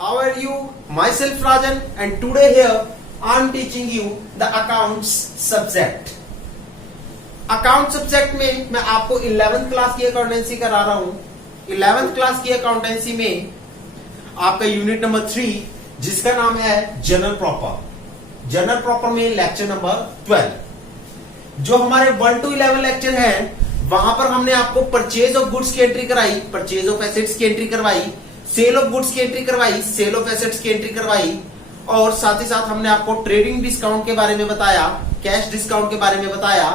How are you? Myself Rajan, and today here I am teaching you the accounts subject. Account subject में मैं आपको 11th class की accountancy करा रहा हूं. 11th क्लास की अकाउंटेंसी में आपका यूनिट नंबर 3 जिसका नाम है जनरल प्रॉपर. जनरल प्रॉपर में लेक्चर नंबर 12. जो हमारे 1 to 11 लेक्चर है वहां पर हमने आपको परचेज ऑफ गुड्स की एंट्री कराई, परचेज ऑफ एसेट्स की एंट्री करवाई, सेल ऑफ गुड्स की एंट्री करवाई, सेल ऑफ एसेट्स की एंट्री करवाई, और साथ ही साथ हमने आपको ट्रेडिंग डिस्काउंट के बारे में बताया, कैश डिस्काउंट के बारे में बताया,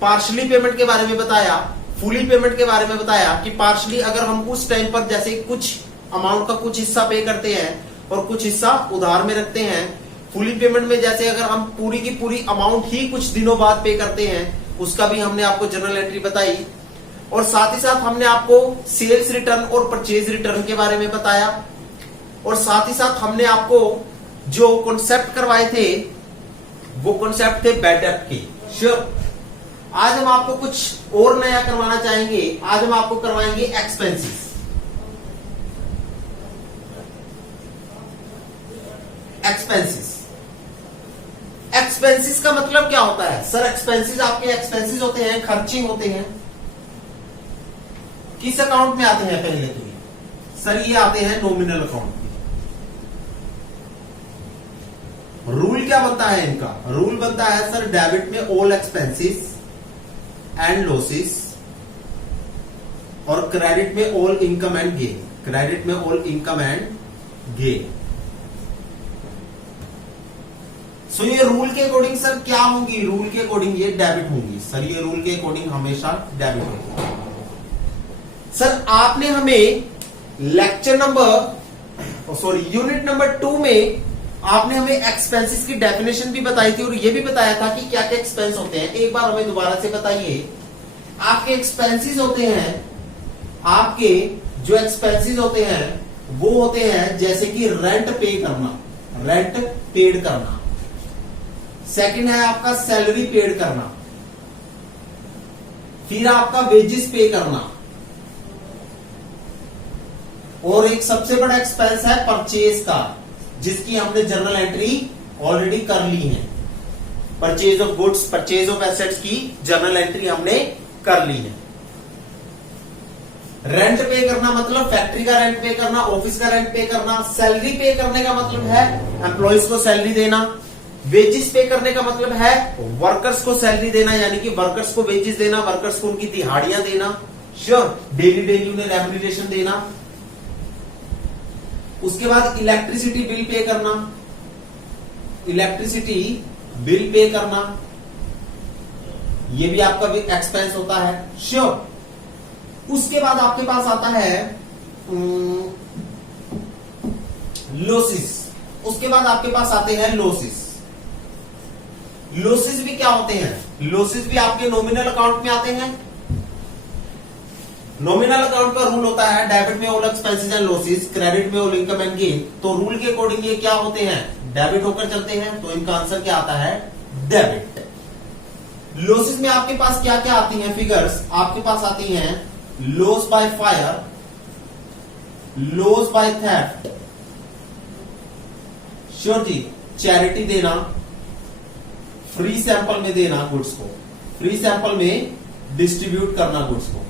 पार्शली पेमेंट के बारे में बताया, फुली पेमेंट के बारे में बताया कि पार्शली अगर हम उस टाइम पर जैसे कुछ अमाउंट का कुछ हिस्सा पे करते हैं और कुछ हिस्सा उधार में रखते हैं, फुली पेमेंट में जैसे अगर हम पूरी की पूरी अमाउंट ही कुछ दिनों बाद पे करते हैं, उसका भी हमने आपको जनरल एंट्री बताई. और साथ ही साथ हमने आपको सेल्स रिटर्न और परचेज रिटर्न के बारे में बताया. और साथ ही साथ हमने आपको जो कॉन्सेप्ट करवाए थे वो कॉन्सेप्ट थे बैड डेट के. श्योर. आज हम आपको कुछ और नया करवाना चाहेंगे. आज हम आपको करवाएंगे एक्सपेंसेस. एक्सपेंसेस एक्सपेंसेस का मतलब क्या होता है? सर एक्सपेंसेस आपके एक्सपेंसेस होते हैं, खर्चे होते हैं. किस अकाउंट में आते हैं? पहले तो ये सर ये आते हैं नॉमिनल अकाउंट में. रूल क्या बनता है इनका? रूल बनता है सर डेबिट में ऑल एक्सपेंसेस एंड लॉसेस और क्रेडिट में all income and gain. Credit में ऑल इनकम एंड गेन. सो ये रूल के अकॉर्डिंग सर क्या होंगी? रूल के अकॉर्डिंग ये डेबिट होंगी. सर ये रूल के अकॉर्डिंग हमेशा डेबिट होगी. सर आपने हमें लेक्चर नंबर यूनिट नंबर 2 में आपने हमें एक्सपेंसेस की डेफिनेशन भी बताई थी और ये भी बताया था कि क्या क्या एक्सपेंस होते हैं. एक बार हमें दोबारा से बताइए. आपके एक्सपेंसेस होते हैं, आपके जो एक्सपेंसेस होते हैं वो होते हैं जैसे कि रेंट पे करना, रेंट पेड करना. सेकंड है आपका सैलरी पेड करना. फिर आपका वेजेस पे करना. और एक सबसे बड़ा एक्सपेंस है परचेज का, जिसकी हमने जर्नल एंट्री ऑलरेडी कर ली है. Purchase of goods, purchase of assets की जर्नल एंट्री हमने कर ली है. रेंट पे करना मतलब फैक्ट्री का रेंट पे करना, ऑफिस का रेंट पे करना. सैलरी पे करने का मतलब है एम्प्लॉइज को सैलरी देना. वेजेस पे करने का मतलब है वर्कर्स को सैलरी देना, यानी कि वर्कर्स को वेजेस देना, वर्कर्स को उनकी दिहाड़ियां देना. श्योर. डेली उन्हें रेम्युनरेशन देना. उसके बाद इलेक्ट्रिसिटी बिल पे करना, इलेक्ट्रिसिटी बिल पे करना, ये भी आपका भी एक्सपेंस होता है. श्योर. उसके बाद आपके पास आता है लॉसेस. उसके बाद आपके पास आते हैं लॉसेस. लॉसेस भी क्या होते हैं? लॉसेस भी आपके नॉमिनल अकाउंट में आते हैं. नॉमिनल अकाउंट का रूल होता है डेबिट में all expenses and losses, credit में ऑल इनकम एंड गेन. तो रूल के अकॉर्डिंग ये क्या होते हैं? डेबिट होकर चलते हैं. तो इनका आंसर क्या आता है? डेबिट. लॉसेस में आपके पास क्या क्या आती हैं फिगर्स? आपके पास आती हैं loss by fire, loss by theft, sure ji, charity देना, फ्री सैंपल में देना गुड्स को, फ्री सैंपल में डिस्ट्रीब्यूट करना गुड्स को,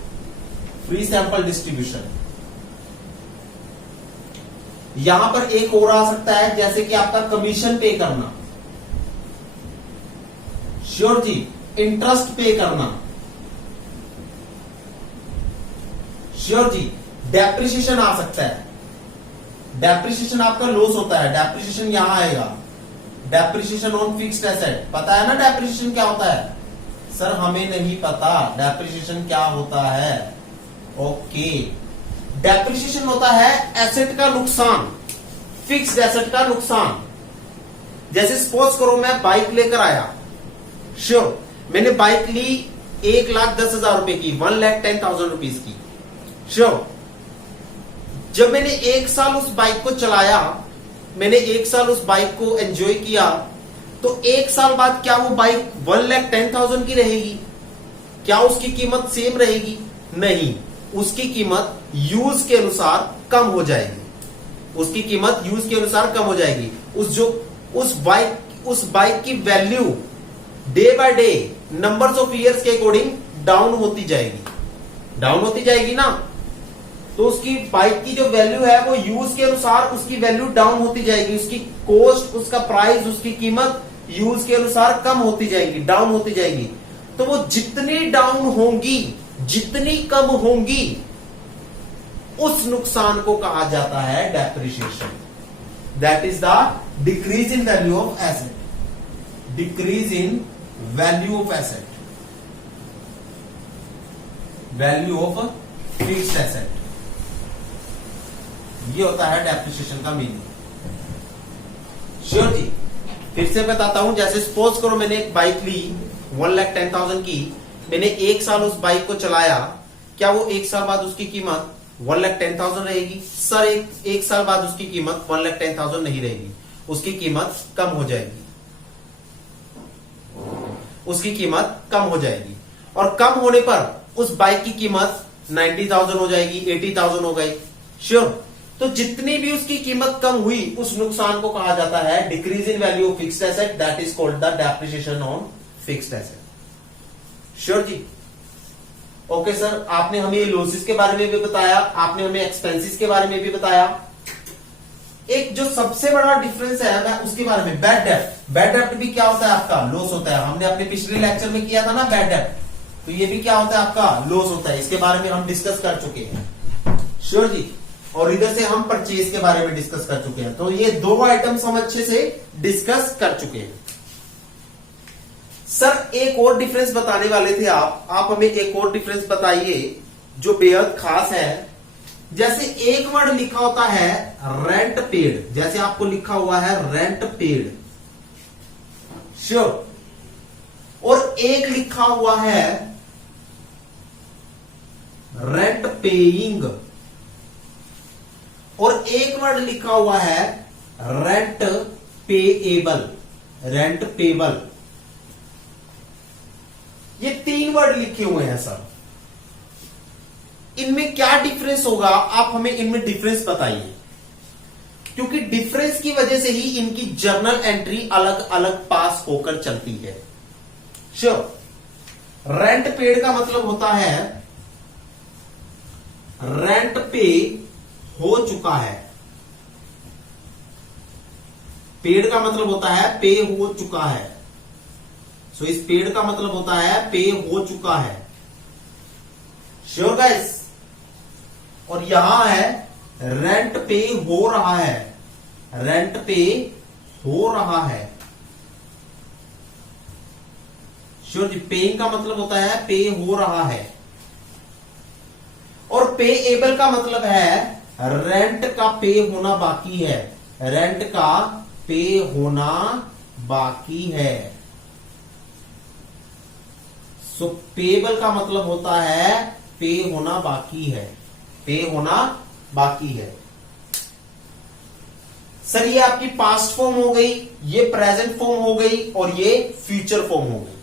फ्री सैंपल डिस्ट्रीब्यूशन. यहां पर एक और आ सकता है जैसे कि आपका कमीशन पे करना. श्योर जी. इंटरेस्ट पे करना. श्योर जी. डेप्रिसिएशन आ सकता है. डेप्रिसिएशन आपका लॉस होता है. डेप्रिसिएशन यहां आएगा. Depreciation on fixed asset. पता है ना डेप्रिसिएशन क्या होता है? सर हमें नहीं पता डेप्रिसिएशन क्या होता है. ओके. डेप्रिसिएशन होता है एसेट का नुकसान, फिक्स्ड एसेट का नुकसान. जैसे सपोज करो मैं बाइक लेकर आया. श्योर. मैंने बाइक ली 1,10,000 रुपए की, 1,10,000 रुपीज की. श्योर. जब मैंने 1 साल उस बाइक को चलाया, मैंने 1 साल उस बाइक को एंजॉय किया, तो 1 साल बाद क्या वो बाइक 1,10,000 की रहेगी? क्या उसकी कीमत सेम रहेगी? नहीं. उसकी कीमत यूज के अनुसार कम हो जाएगी. उसकी कीमत यूज के अनुसार कम हो जाएगी। उस बाइक की value day by day numbers of years के अकॉर्डिंग डाउन होती जाएगी ना। तो उसकी बाइक की जो वैल्यू है वो यूज के अनुसार उसकी वैल्यू डाउन होती जाएगी, उसकी कॉस्ट, उसका प्राइस, उसकी कीमत यूज के अनुसार कम होती जाएगी, डाउन होती जाएगी। तो वो जितनी डाउन होंगी, जितनी कम होंगी, उस नुकसान को कहा जाता है depreciation. That is the decrease in value of asset. Decrease in value of asset, value of fixed asset, ये होता है डेप्रिसिएशन का मीनिंग। श्योर जी, फिर से बताता हूं। जैसे सपोज करो मैंने एक बाइक ली 1,10,000 की, मैंने एक साल उस बाइक को चलाया, क्या वो एक साल बाद उसकी कीमत 1,10,000 रहेगी? सर एक साल बाद उसकी कीमत 1,10,000 नहीं रहेगी, उसकी कीमत कम हो जाएगी, उसकी कीमत कम हो जाएगी। और कम होने पर उस बाइक की कीमत 90,000 हो जाएगी, 80,000 हो गई। श्योर। तो जितनी भी उसकी कीमत कम हुई, उस नुकसान को कहा जाता है decrease in value of fixed asset, that is called the depreciation on fixed asset. Sure ji. Okay sir, आपने हमें लॉसेस के बारे में भी बताया, आपने हमें एक्सपेंसेस के बारे में भी बताया। एक जो सबसे बड़ा डिफरेंस है उसके बारे में, बैड डेप्ट। बैड डेप्ट भी क्या होता है? आपका लॉस होता है। हमने अपने पिछले लेक्चर में किया था ना बैड डेप्ट, तो ये भी क्या होता है? आपका लॉस होता है। इसके बारे में हम डिस्कस कर चुके हैं। श्योर जी। और इधर से हम परचेज के बारे में डिस्कस कर चुके हैं। तो ये दो आइटम्स हम अच्छे से डिस्कस कर चुके हैं। सर एक और डिफरेंस बताने वाले थे आप हमें एक और डिफरेंस बताइए जो बेहद खास है। जैसे एक वर्ड लिखा होता है रेंट पेड, जैसे आपको लिखा हुआ है रेंट पेड, श्योर, और एक लिखा हुआ है रेंट पेइंग, और एक वर्ड लिखा हुआ है रेंट पेएबल, रेंट पेबल। ये तीन वर्ड लिखे हुए हैं सर, इनमें क्या डिफरेंस होगा? आप हमें इनमें डिफरेंस बताइए, क्योंकि डिफरेंस की वजह से ही इनकी जर्नल एंट्री अलग अलग पास होकर चलती है। श्योर। रेंट पेड का मतलब होता है रेंट पे हो चुका है। पेड का मतलब होता है पे हो चुका है। सो इस पेड का मतलब होता है पे हो चुका है। Sure guys. और यहां है रेंट पे हो रहा है, रेंट पे हो रहा है। श्योर जी। पेइंग का मतलब होता है पे हो रहा है, और पे एबल का मतलब है रेंट का पे होना बाकी है, रेंट का पे होना बाकी है। सो पेबल का मतलब होता है पे होना बाकी है, पे होना बाकी है। सर ये आपकी पास्ट फॉर्म हो गई, ये प्रेजेंट फॉर्म हो गई, और ये फ्यूचर फॉर्म हो गई।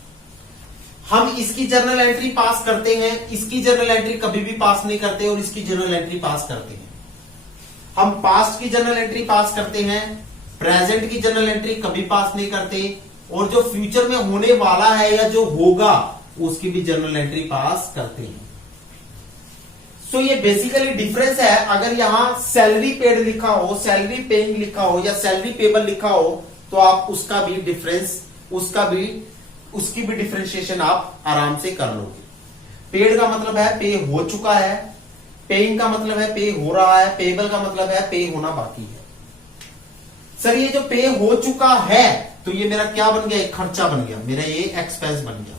हम इसकी जर्नल एंट्री पास करते हैं, इसकी जर्नल एंट्री कभी भी पास नहीं करते, और इसकी जर्नल एंट्री पास करते हैं। हम पास्ट की जर्नल एंट्री पास करते हैं, प्रेजेंट की जर्नल एंट्री कभी पास नहीं करते, और जो फ्यूचर में होने वाला है या जो होगा उसकी भी जर्नल एंट्री पास करते हैं। सो ये बेसिकली डिफरेंस है। अगर यहां सैलरी पेड लिखा हो, सैलरी पेइंग लिखा हो, या सैलरी पेबल लिखा हो, तो आप उसका भी डिफरेंस, उसकी भी डिफरेंशिएशन आप आराम से कर लोगे। पेड का मतलब है पे हो चुका है, पेइंग का मतलब है पे हो रहा है, पेबल का मतलब है पे होना बाकी है। सर ये जो पे हो चुका है, तो ये मेरा क्या बन गया? एक खर्चा बन गया, मेरा ये एक्सपेंस बन गया।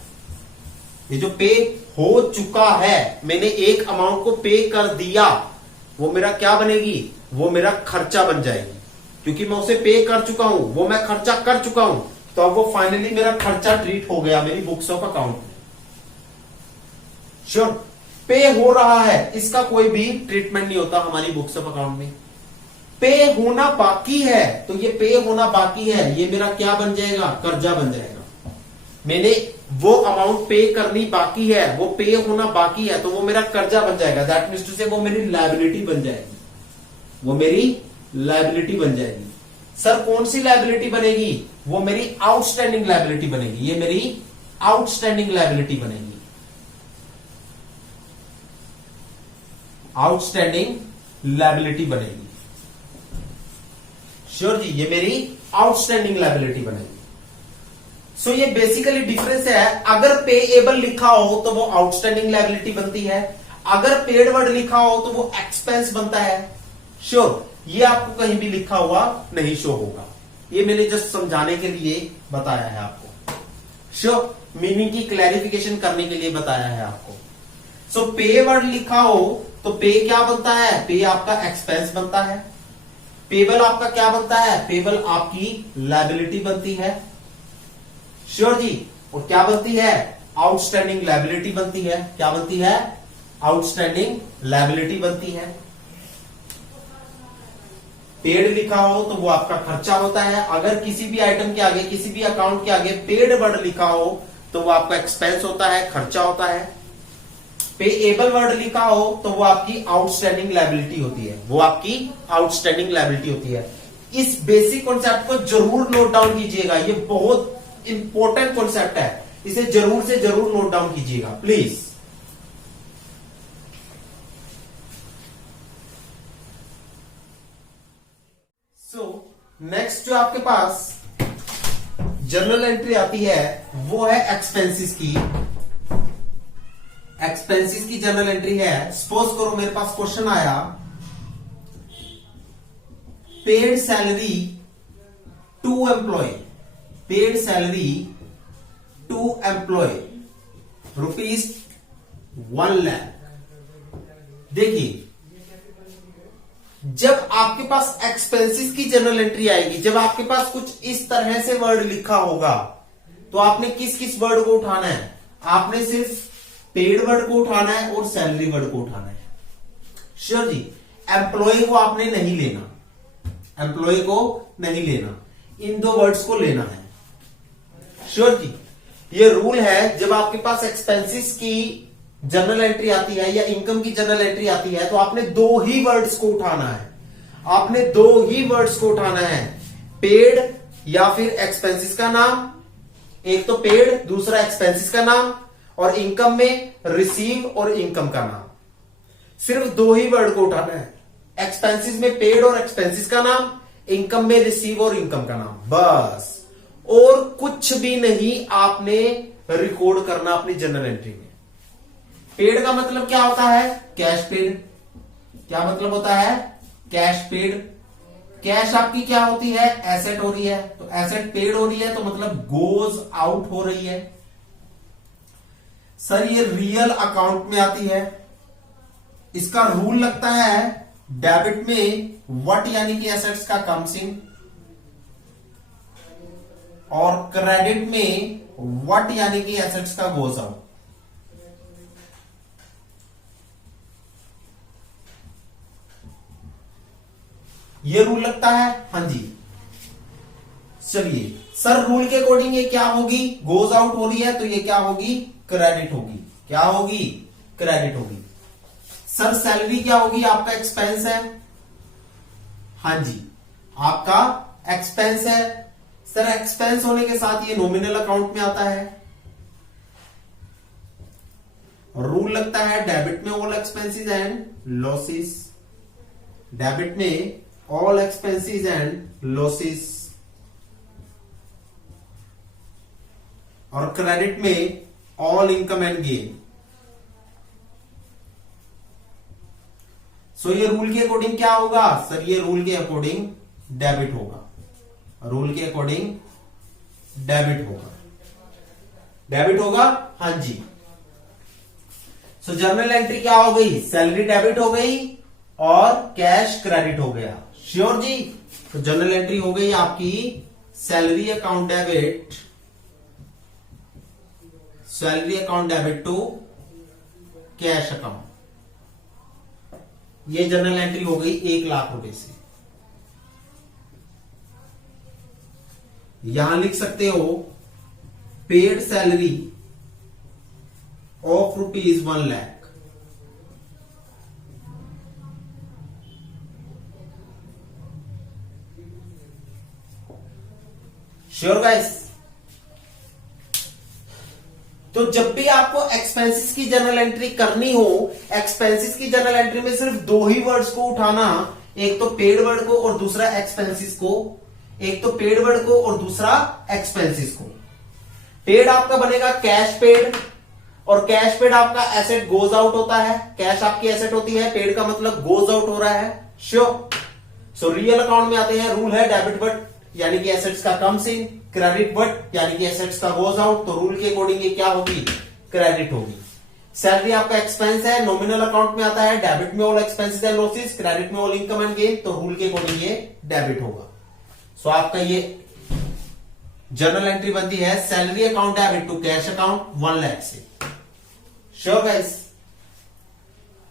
ये जो पे हो चुका है, मैंने एक अमाउंट को पे कर दिया, वो मेरा क्या बनेगी? वो मेरा खर्चा बन जाएगी, क्योंकि मैं उसे पे कर चुका हूं, वो मैं खर्चा कर चुका हूं, तो अब वो फाइनली मेरा खर्चा ट्रीट हो गया मेरी बुक्स ऑफ अकाउंट में। श्योर। पे हो रहा है, इसका कोई भी ट्रीटमेंट नहीं होता हमारी बुक्स ऑफ अकाउंट में। पे होना बाकी है, तो ये पे होना बाकी है, ये मेरा क्या बन जाएगा? कर्जा बन जाएगा। मैंने वो अमाउंट पे करनी बाकी है, वो पे होना बाकी है, तो वो मेरा कर्जा बन जाएगा। दैट मीन्स टू से वो मेरी लायबिलिटी बन जाएगी, वो मेरी लायबिलिटी बन जाएगी। सर कौन सी लायबिलिटी बनेगी? वो मेरी आउटस्टैंडिंग लायबिलिटी बनेगी। ये मेरी आउटस्टैंडिंग लायबिलिटी बनेगी। आउटस्टैंडिंग लायबिलिटी बनेगी। श्योर जी, ये मेरी आउटस्टैंडिंग लायबिलिटी बनेगी। सो ये बेसिकली डिफरेंस है। अगर पेएबल लिखा हो तो वो आउटस्टैंडिंग लायबिलिटी बनती है, अगर पेड वर्ड लिखा हो तो वो एक्सपेंस बनता है। श्योर, ये आपको कहीं भी लिखा हुआ नहीं शो होगा। ये मैंने जस्ट समझाने के लिए बताया है आपको। श्योर, मीनिंग की क्लैरिफिकेशन करने के लिए बताया है आपको। सो पे वर्ड लिखा हो तो पे क्या बनता है? पे आपका एक्सपेंस बनता है। पेबल आपका क्या बनता है? पेबल आपकी लायबिलिटी बनती है। श्योर जी, और क्या बनती है? आउटस्टैंडिंग लायबिलिटी बनती है। क्या बनती है? आउटस्टैंडिंग लायबिलिटी बनती है। पेड लिखा हो तो वो आपका खर्चा होता है। अगर किसी भी आइटम के आगे, किसी भी अकाउंट के आगे पेड वर्ड लिखा हो तो वो आपका एक्सपेंस होता है, खर्चा होता है। पेएबल वर्ड लिखा हो तो वो आपकी आउटस्टैंडिंग लायबिलिटी होती है। वो आपकी आउटस्टैंडिंग लायबिलिटी होती है। इस बेसिक कॉन्सेप्ट को जरूर नोट डाउन कीजिएगा। ये बहुत इंपॉर्टेंट कॉन्सेप्ट है। इसे जरूर से जरूर नोट डाउन कीजिएगा प्लीज। नेक्स्ट जो आपके पास जर्नल एंट्री आती है वो है एक्सपेंसेस की। एक्सपेंसेस की जर्नल एंट्री है। सपोज करो मेरे पास क्वेश्चन आया, paid salary to employ, paid salary to employ ₹1,00,000। देखिए, जब आपके पास एक्सपेंसेस की जर्नल एंट्री आएगी, जब आपके पास कुछ इस तरह से वर्ड लिखा होगा, तो आपने किस किस वर्ड को उठाना है? आपने सिर्फ पेड वर्ड को उठाना है और सैलरी वर्ड को उठाना है। श्योर जी, एम्प्लॉय को आपने नहीं लेना, एम्प्लॉय को नहीं लेना, इन दो वर्ड्स को लेना है। श्योर जी, ये रूल है। जब आपके पास एक्सपेंसेस की जर्नल एंट्री आती है या इनकम की जर्नल एंट्री आती है तो आपने दो ही वर्ड्स को उठाना है। आपने दो ही वर्ड्स को उठाना है, पेड या फिर एक्सपेंसेस का नाम। एक तो पेड, दूसरा एक्सपेंसेस का नाम, और इनकम में रिसीव और इनकम का नाम। सिर्फ दो ही वर्ड को उठाना है, एक्सपेंसेस में पेड और एक्सपेंसेस का नाम, इनकम में रिसीव और इनकम का नाम, बस। और कुछ भी नहीं आपने रिकॉर्ड करना अपनी जर्नल एंट्री में। पेड का मतलब क्या होता है? Cash paid. क्या मतलब होता है? Cash paid. कैश आपकी क्या होती है? एसेट हो रही है, तो एसेट पेड हो रही है तो मतलब गोज आउट हो रही है। सर ये रियल अकाउंट में आती है। इसका रूल लगता है डेबिट में व्हाट यानी कि एसेट्स का कम्स इन, और क्रेडिट में व्हाट यानी कि एसेट्स का गोज आउट। ये रूल लगता है। हाँ जी, चलिए सर, रूल के अकॉर्डिंग ये क्या होगी? गोज आउट हो रही है तो ये क्या होगी? क्रेडिट होगी। क्या होगी? क्रेडिट होगी। सर सैलरी क्या होगी? आपका एक्सपेंस है। हाँ जी, आपका एक्सपेंस है। सर एक्सपेंस होने के साथ ये नॉमिनल अकाउंट में आता है। रूल लगता है डेबिट में all expenses and losses, debit में ऑल एक्सपेंसेस एंड लॉसेस, और क्रेडिट में ऑल इनकम एंड गेन। सो ये रूल के अकॉर्डिंग क्या होगा? सर ये रूल के अकॉर्डिंग डेबिट होगा। रूल के अकॉर्डिंग डेबिट होगा। डेबिट होगा। हाँ जी। सो जर्नल एंट्री क्या हो गई? सैलरी डेबिट हो गई और कैश क्रेडिट हो गया। श्योर जी, तो जर्नल एंट्री हो गई आपकी salary account debit, salary account debit to cash account. ये जर्नल एंट्री हो गई 1,00,000 रुपए से। यहां लिख सकते हो paid salary of ₹1,00,000, sure guys? तो जब भी आपको एक्सपेंसेस की जनरल एंट्री करनी हो, एक्सपेंसेस की जनरल एंट्री में सिर्फ दो ही वर्ड्स को उठाना, एक तो पेड वर्ड को और दूसरा एक्सपेंसेस को, एक तो पेड वर्ड को और दूसरा एक्सपेंसेस को। पेड आपका बनेगा कैश पेड, और कैश पेड आपका एसेट गोज आउट होता है, कैश आपकी एसेट होती है, पेड का मतलब गोज आउट हो रहा है। श्योर? सो रियल अकाउंट में आते हैं, रूल है डेबिट वर्ड यानी कि एसेट्स का कम्स इन, क्रेडिट वर्ड यानी कि एसेट्स का गोज आउट, तो रूल के अकॉर्डिंग ये क्या होगी? क्रेडिट होगी। सैलरी आपका एक्सपेंस है, नॉमिनल अकाउंट में आता है, डेबिट में all expenses and losses, credit में ऑल इनकम एंड गेन, तो रूल के अकॉर्डिंग ये डेबिट होगा। सो आपका ये जर्नल एंट्री बनती है salary account debit to cash account 1 lakh से। Sure guys?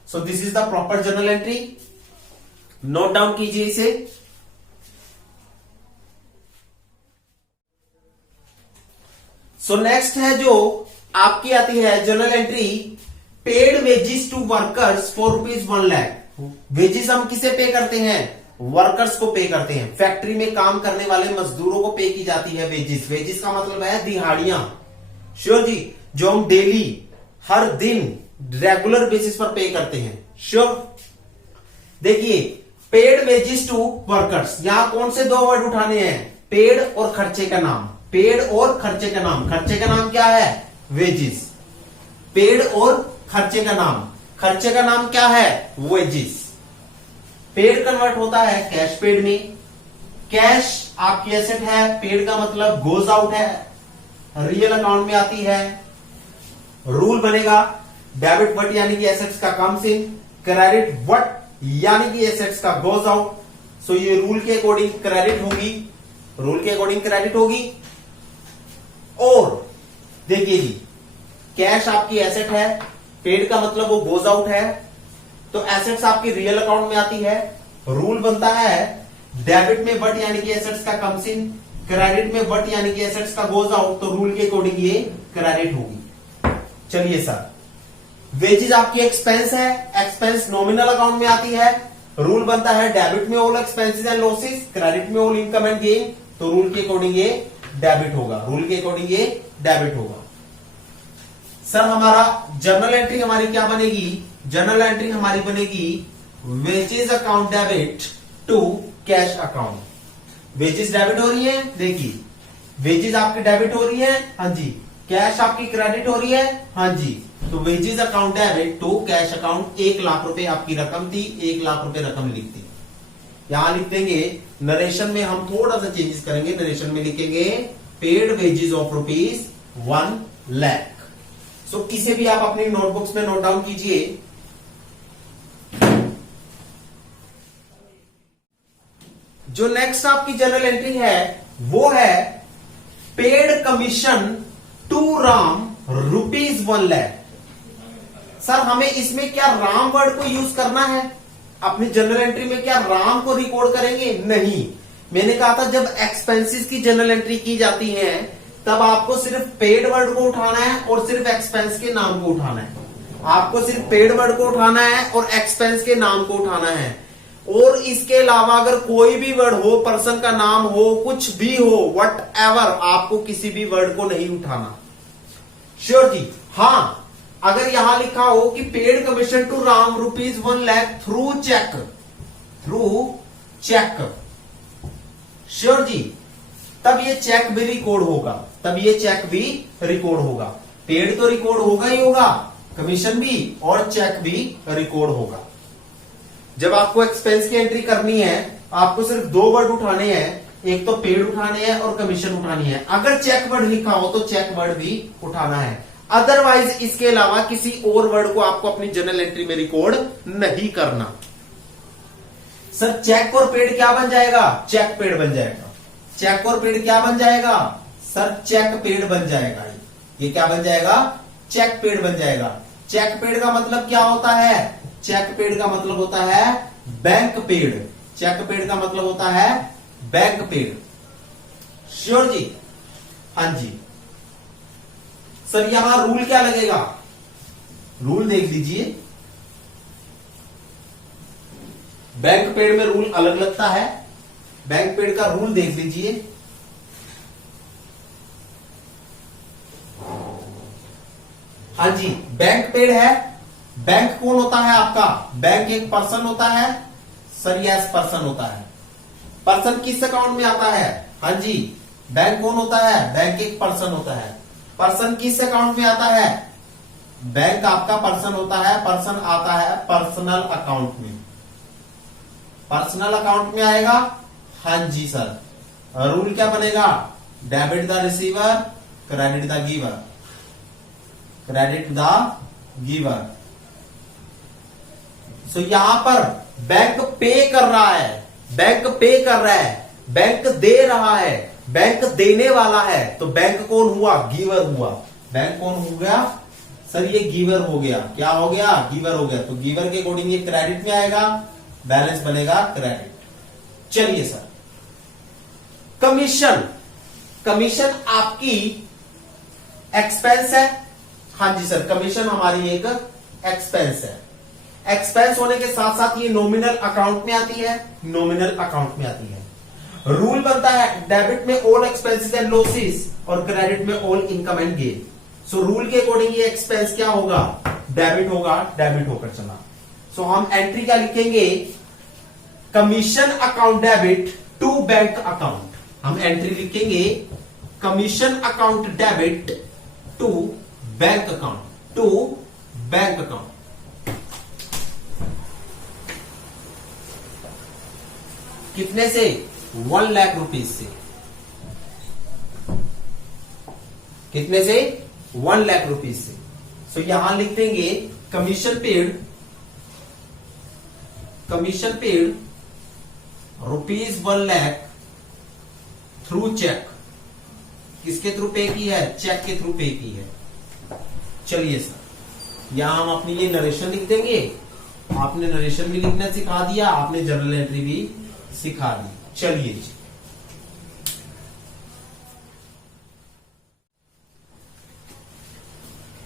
So this is the proper journal entry, note down कीजिए इसे। सो नेक्स्ट है जो आपकी आती है journal entry, paid wages to workers for ₹1 lakh. Wages हम किसे पे करते हैं? वर्कर्स को पे करते हैं, फैक्ट्री में काम करने वाले मजदूरों को पे की जाती है वेजेस। वेजेस का मतलब है दिहाड़ियां। श्योर जी? जो हम डेली हर दिन रेगुलर बेसिस पर पे करते हैं। श्योर? देखिए, पेड वेजेस टू वर्कर्स, यहां कौन से दो वर्ड उठाने हैं? पेड और खर्चे का नाम। पेड और खर्चे का नाम। खर्चे का नाम क्या है? वेजेस। पेड और खर्चे का नाम, खर्चे का नाम क्या है? वेजेस। पेड कन्वर्ट होता है कैश पेड में। कैश आपकी एसेट है, पेड का मतलब गोज आउट है, रियल अकाउंट में आती है। रूल बनेगा डेबिट वट यानी कि एसेट्स का कम्स इन, क्रेडिट वट यानी कि एसेट्स का गोज आउट। सो ये रूल के अकॉर्डिंग क्रेडिट होगी, रूल के अकॉर्डिंग क्रेडिट होगी। और देखिए जी, कैश आपकी एसेट है, पेड का मतलब वो गोज आउट है, तो एसेट्स आपकी रियल अकाउंट में आती है। रूल बनता है डेबिट में वट यानी कि एसेट्स का कम्स इन, क्रेडिट में वट यानी कि एसेट्स का गोज आउट, तो रूल के अकॉर्डिंग ये क्रेडिट होगी। चलिए सर, वेजेस आपकी एक्सपेंस है, एक्सपेंस नॉमिनल अकाउंट में आती है। रूल बनता है डेबिट में all expenses and losses, credit में ऑल इनकम एंड गेन, तो रूल के अकॉर्डिंग ये डेबिट होगा, रूल के अकॉर्डिंग ये डेबिट होगा। सर हमारा जर्नल एंट्री हमारी क्या बनेगी? जर्नल एंट्री हमारी बनेगी wages account debit to cash account. Wages debit हो रही है, देखिए वेजेस आपकी डेबिट हो रही है, हाँ जी। कैश आपकी क्रेडिट हो रही है, हाँ जी। तो wages account debit to cash account, 1 lakh रुपए आपकी रकम थी, 1 लाख रुपए रकम लिख दी। यहां लिख देंगे, नरेशन में हम थोड़ा सा चेंजेस करेंगे, नरेशन में लिखेंगे पेड वेजेस ऑफ ₹1 लाख। सो किसे भी आप अपनी नोटबुक्स में नोट डाउन कीजिए। जो नेक्स्ट आपकी जर्नल एंट्री है वो है paid commission to Ram ₹1 lakh. Sir हमें इसमें क्या राम वर्ड को यूज करना है? अपनी जनरल एंट्री में क्या राम को रिकॉर्ड करेंगे? नहीं, मैंने कहा था जब एक्सपेंसेस की जनरल एंट्री की जाती है तब आपको सिर्फ पेड वर्ड को उठाना है और सिर्फ एक्सपेंस के नाम को उठाना है। आपको सिर्फ पेड वर्ड को उठाना है और एक्सपेंस के नाम को उठाना है, और इसके अलावा अगर कोई भी वर्ड हो, पर्सन का नाम हो, कुछ भी हो, वट एवर, आपको किसी भी वर्ड को नहीं उठाना। श्योर जी? हाँ, अगर यहां लिखा हो कि paid commission to Ram ₹1 lakh through cheque, through cheque, sure जी, तब ये चेक भी रिकॉर्ड होगा, तब ये चेक भी रिकॉर्ड होगा। पेड तो रिकॉर्ड होगा ही होगा, कमीशन भी और चेक भी रिकॉर्ड होगा। जब आपको एक्सपेंस की एंट्री करनी है, आपको सिर्फ 2 वर्ड उठाने हैं, एक तो पेड उठाने हैं और कमीशन उठानी है। अगर चेक वर्ड लिखा हो तो चेक वर्ड भी उठाना है, अदरवाइज इसके अलावा किसी और वर्ड को आपको अपनी जर्नल एंट्री में रिकॉर्ड नहीं करना। सर चेक और पेड क्या बन जाएगा? चेक पेड बन जाएगा। चेक और पेड क्या बन जाएगा? सर चेक पेड बन जाएगा। ये क्या बन जाएगा? चेक पेड बन जाएगा। चेक पेड का मतलब क्या होता है? चेक पेड का मतलब होता है बैंक पेड। चेक पेड का मतलब होता है बैंक पेड। श्योर जी? हाँ जी। सर यहां रूल क्या लगेगा? रूल देख लीजिए, बैंक पेड में रूल अलग लगता है। बैंक पेड का रूल देख लीजिए। हाँ जी, बैंक पेड है। बैंक कौन होता है आपका? बैंक एक पर्सन होता है सर, यस पर्सन होता है। पर्सन किस अकाउंट में आता है? हाँ जी, बैंक कौन होता है? बैंक एक पर्सन होता है। पर्सन किस अकाउंट में आता है? बैंक आपका पर्सन होता है, पर्सन आता है पर्सनल अकाउंट में। पर्सनल अकाउंट में आएगा। हाँ जी सर, रूल क्या बनेगा? Debit the receiver, credit the giver, credit the giver. So यहां पर बैंक पे कर रहा है, बैंक पे कर रहा है, बैंक दे रहा है, बैंक देने वाला है। तो बैंक कौन हुआ? गिवर हुआ। बैंक कौन हो गया सर? ये गिवर हो गया। क्या हो गया? गिवर हो गया। तो गिवर के अकॉर्डिंग ये क्रेडिट में आएगा, बैलेंस बनेगा क्रेडिट। चलिए सर, कमीशन। कमीशन आपकी एक्सपेंस है। हाँ जी सर, कमीशन हमारी एक एक्सपेंस है। एक्सपेंस होने के साथ साथ ये नॉमिनल अकाउंट में आती है, नॉमिनल अकाउंट में आती है। रूल बनता है डेबिट में ऑल एक्सपेंसेस एंड लॉसेस और क्रेडिट में all income and gain. So rule के अकॉर्डिंग ये एक्सपेंस क्या होगा? डेबिट होगा, डेबिट होकर चला। सो हम एंट्री क्या लिखेंगे? Commission account debit to bank account. हम एंट्री लिखेंगे commission account debit to bank account, to bank account. कितने से? 1 लाख रुपीज से। कितने से? 1 लाख रुपीज से। सो यहां लिख देंगे commission paid, commission paid ₹1 lakh through cheque. किसके थ्रू पे की है? चेक के थ्रू पे की है। चलिए सर, यहां हम अपनी ये नरेशन लिख देंगे। आपने नरेशन भी लिखना सिखा दिया, आपने जर्नल एंट्री भी सिखा दी। चलिए जी,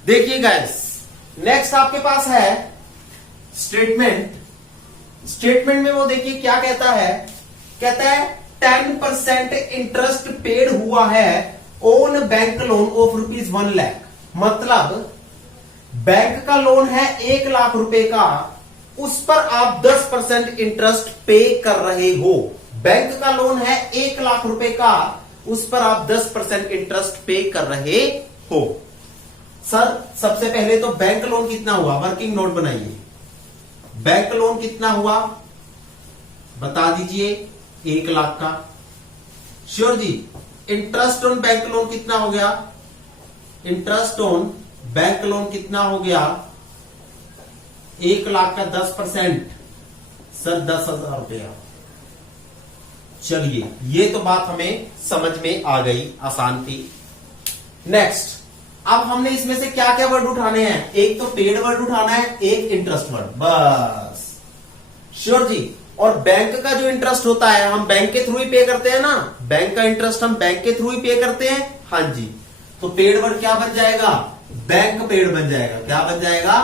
देखिए गाइस, नेक्स्ट आपके पास है स्टेटमेंट। स्टेटमेंट में वो देखिए क्या कहता है। कहता है 10% इंटरेस्ट पेड हुआ है on bank loan of ₹1 lakh. मतलब बैंक का लोन है 1 लाख रुपए का, उस पर आप 10% इंटरेस्ट पे कर रहे हो। बैंक का लोन है 1 लाख रुपए का, उस पर आप 10% इंटरेस्ट पे कर रहे हो। सर सबसे पहले तो बैंक लोन कितना हुआ? वर्किंग नोट बनाइए। बैंक लोन कितना हुआ बता दीजिए? 1 लाख का। Sure ji. Interest on bank loan कितना हो गया? इंटरेस्ट ऑन बैंक लोन कितना हो गया? 1 लाख का 10% सर 10,000 रुपया। चलिए, ये तो बात हमें समझ में आ गई, आसान थी। नेक्स्ट, अब हमने इसमें से क्या क्या वर्ड उठाने हैं? एक तो पेड वर्ड उठाना है, एक इंटरेस्ट वर्ड, बस। श्योर जी। और बैंक का जो इंटरेस्ट होता है हम बैंक के थ्रू ही पे करते हैं ना, बैंक का इंटरेस्ट हम बैंक के थ्रू ही पे करते हैं। हाँ जी, तो पेड वर्ड क्या बन जाएगा? बैंक पेड बन जाएगा। क्या बन जाएगा?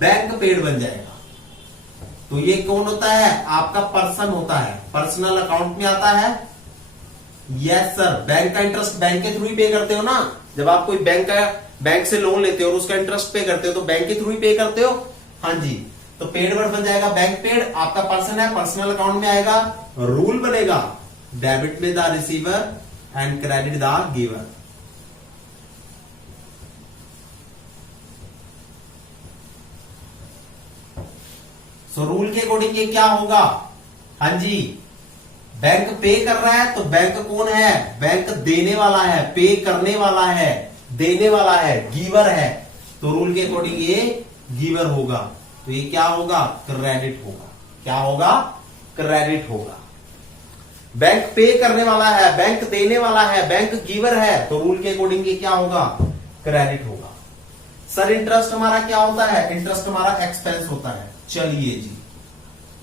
बैंक पेड बन जाएगा। तो ये कौन होता है? आपका पर्सन होता है, पर्सनल अकाउंट में आता है। यस सर, बैंक का इंटरेस्ट बैंक के थ्रू ही पे करते हो ना। जब आप कोई बैंक से लोन लेते हो और उसका इंटरेस्ट पे करते हो तो बैंक के थ्रू ही पे करते हो। हाँ जी, तो पेड वर्ड बन जाएगा बैंक पेड। आपका पर्सन है, पर्सनल अकाउंट में आएगा। रूल बनेगा डेबिट में the receiver and credit the giver. So rule के अकॉर्डिंग ये क्या होगा? हाँ जी, बैंक पे कर रहा है तो बैंक कौन है? बैंक देने वाला है, पे करने वाला है, देने वाला है, गिवर है। तो रूल के अकॉर्डिंग ये गिवर होगा। तो ये क्या होगा? क्रेडिट होगा। क्या होगा? क्रेडिट होगा। बैंक पे करने वाला है, बैंक देने वाला है, बैंक गिवर है, तो रूल के अकॉर्डिंग ये क्या होगा? क्रेडिट होगा। सर इंटरेस्ट हमारा क्या होता है? इंटरेस्ट हमारा एक्सपेंस होता है। चलिए जी,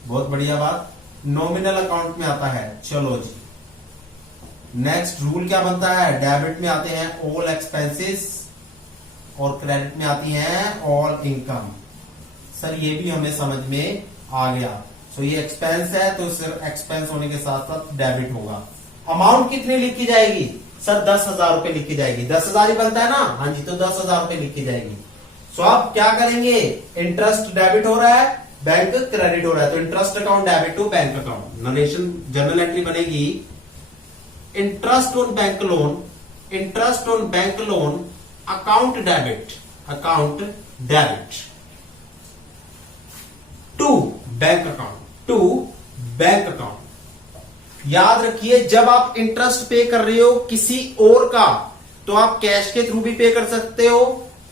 बहुत बढ़िया बात। नॉमिनल अकाउंट में आता है। चलो जी, नेक्स्ट रूल क्या बनता है? डेबिट में आते हैं ऑल एक्सपेंसेस और क्रेडिट में आती हैं ऑल इनकम। सर ये भी हमें समझ में आ गया। सो ये एक्सपेंस है तो सिर्फ एक्सपेंस होने के साथ साथ डेबिट होगा। अमाउंट कितनी लिखी जाएगी? सर 10,000 रुपए लिखी जाएगी। 10,000 ही बनता है ना। हाँ जी, तो 10,000 रुपए लिखी जाएगी। सो आप क्या करेंगे, इंटरेस्ट डेबिट हो रहा है, बैंक क्रेडिट हो रहा है, तो interest account debit to bank account. Narration journal entry बनेगी interest on bank loan, interest on bank loan account debit to bank account. याद रखिए, जब आप इंटरेस्ट पे कर रहे हो किसी और का, तो आप कैश के थ्रू भी पे कर सकते हो,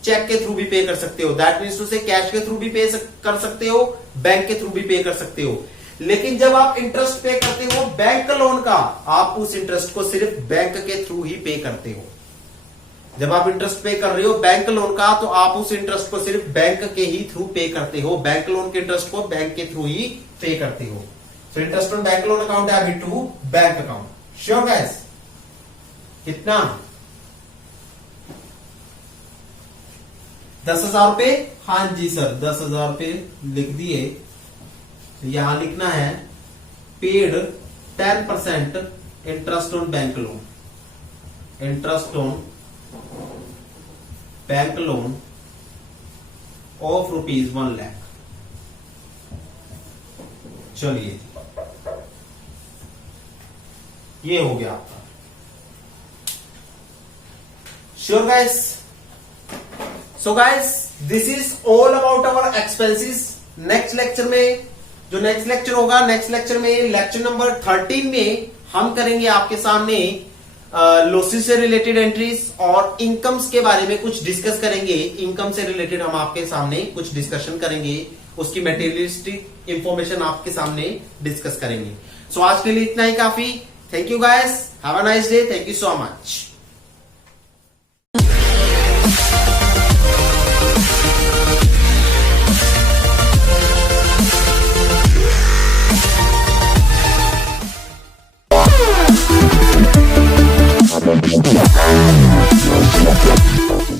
चेक के थ्रू भी पे कर सकते हो। दैट मीन्स टू से कैश के थ्रू भी पे कर सकते हो, बैंक के थ्रू भी पे कर सकते हो। लेकिन जब आप इंटरेस्ट पे करते हो बैंक लोन का, आप उस इंटरेस्ट को सिर्फ बैंक के थ्रू ही पे करते हो। जब आप इंटरेस्ट पे कर रहे हो बैंक लोन का, तो आप उस इंटरेस्ट को सिर्फ बैंक के ही थ्रू पे करते हो, बैंक लोन के इंटरेस्ट को बैंक के थ्रू ही पे करते हो। So interest on bank loan account debit to bank account. Sure guys? कितना? 10,000 रुपए? हाँ जी सर, 10,000 रुपए लिख दिए। यहां लिखना है paid 10% interest on bank loan, interest on bank loan of ₹1 lakh. चलिए, ये हो गया आपका। Sure guys? So guys, this is all about our expenses. Next lecture में, जो नेक्स्ट लेक्चर होगा, नेक्स्ट लेक्चर में लेक्चर नंबर 13 में हम करेंगे आपके सामने लॉसेस से रिलेटेड एंट्रीज और इनकम्स के बारे में कुछ डिस्कस करेंगे। इनकम से रिलेटेड हम आपके सामने कुछ डिस्कशन करेंगे, उसकी मटेरियलिस्टिक इंफॉर्मेशन आपके सामने डिस्कस करेंगे। सो आज के लिए इतना ही काफी। Thank you guys, have a nice day, thank you so much. We'll be right back.